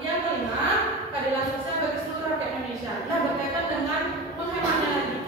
Yang kelima, keadilan sosial bagi seluruh rakyat Indonesia. Nah, berkaitan dengan menghemat energi.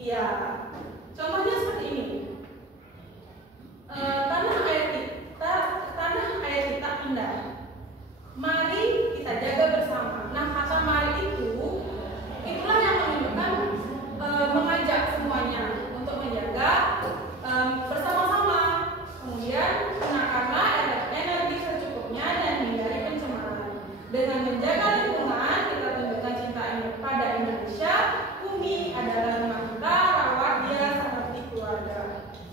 Iya, contohnya seperti ini. Tanah air kita indah. Mari kita jaga bersama. Nah, kata mari itulah yang menunjukkan mengajak semuanya untuk menjaga bersama-sama. Kemudian gunakanlah energi secukupnya dan hindari pencemaran. Dengan menjaga lingkungan, kita tunjukkan cinta pada Indonesia. Bumi adalah rumah kita, rawat dia seperti keluarga.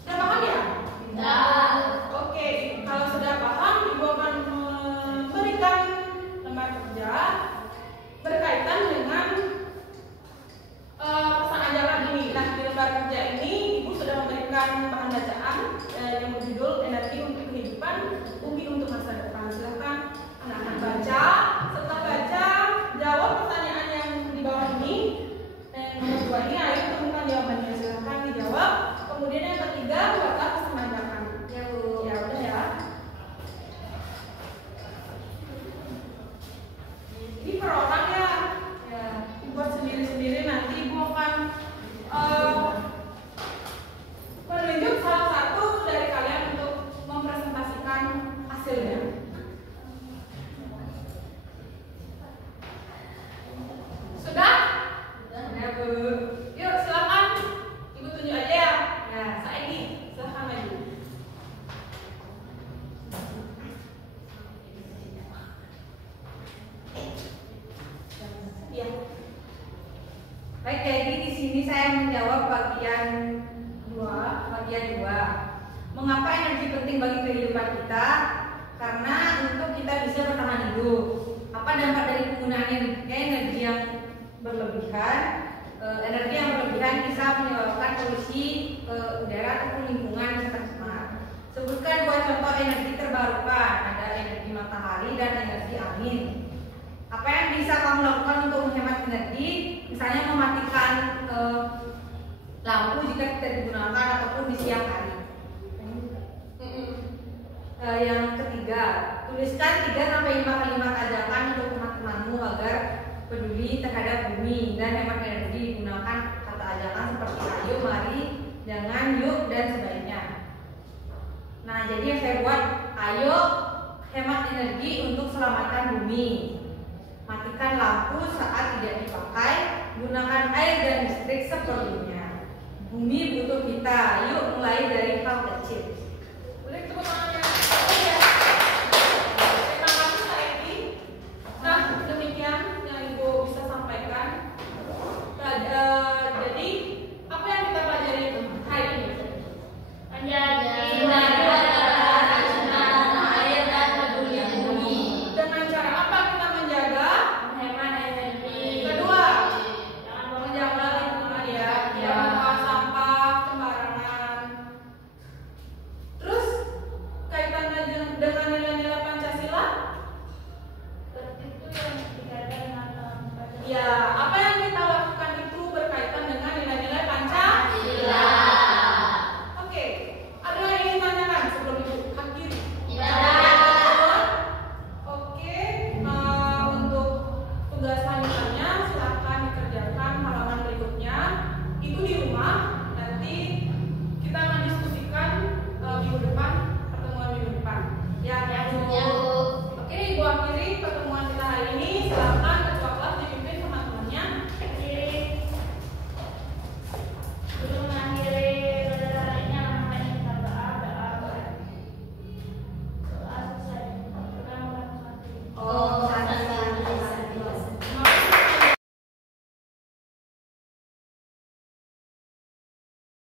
Sudah paham ya? Sudah. Oke, kalau sudah paham, Ibu akan memberikan lembar kerja berkaitan dengan pesan ajaran ini. Nah, di lembar kerja ini Ibu sudah memberikan bahan bacaan yang berjudul Energi untuk Kehidupan, Bumi untuk Masa Depan. Silahkan anak-anak baca. Setelah baca, jawab pertanyaan yang di bawah ini. Nomor 2 ini, ayo temukan jawabannya. Silahkan dijawab. Kemudian yang ketiga, buatlah pesan ajaran. Ya, Bu. Ya udah ya. Ini per orang ya. Ya, buat sendiri-sendiri. Nanti Ibu akan menunjuk salah satu dari kalian untuk mempresentasikan hasilnya. Sudah? Sudah, Bu. Yuk silakan. Ibu tunjuk aja ya. Ya, Saidi, silakan lagi. Ya. Baik, jadi di sini saya menjawab bagian 2. Mengapa energi penting bagi kehidupan kita? Karena untuk kita bisa bertahan hidup. Apa dampak dari penggunaan energi yang berlebihan? Energi yang berlebihan bisa menyebabkan polusi udara ataupun lingkungan yang tercemar. Sebutkan 2 contoh energi terbarukan, ada energi matahari dan energi angin. Apa yang bisa kamu lakukan untuk menghemat energi? Misalnya mematikan lampu jika tidak digunakan ataupun di siang hari. Yang ketiga, tuliskan 3-5 kalimat ajakan untuk teman-temanmu agar peduli terhadap bumi dan hemat energi. Gunakan kata ajakan seperti ayo, mari, jangan, yuk, dan sebaiknya. Nah, jadi yang saya buat, ayo hemat energi untuk selamatkan bumi. Matikan lampu saat tidak dipakai, gunakan air dan listrik seperlunya. Bumi butuh kita, yuk mulai dari hal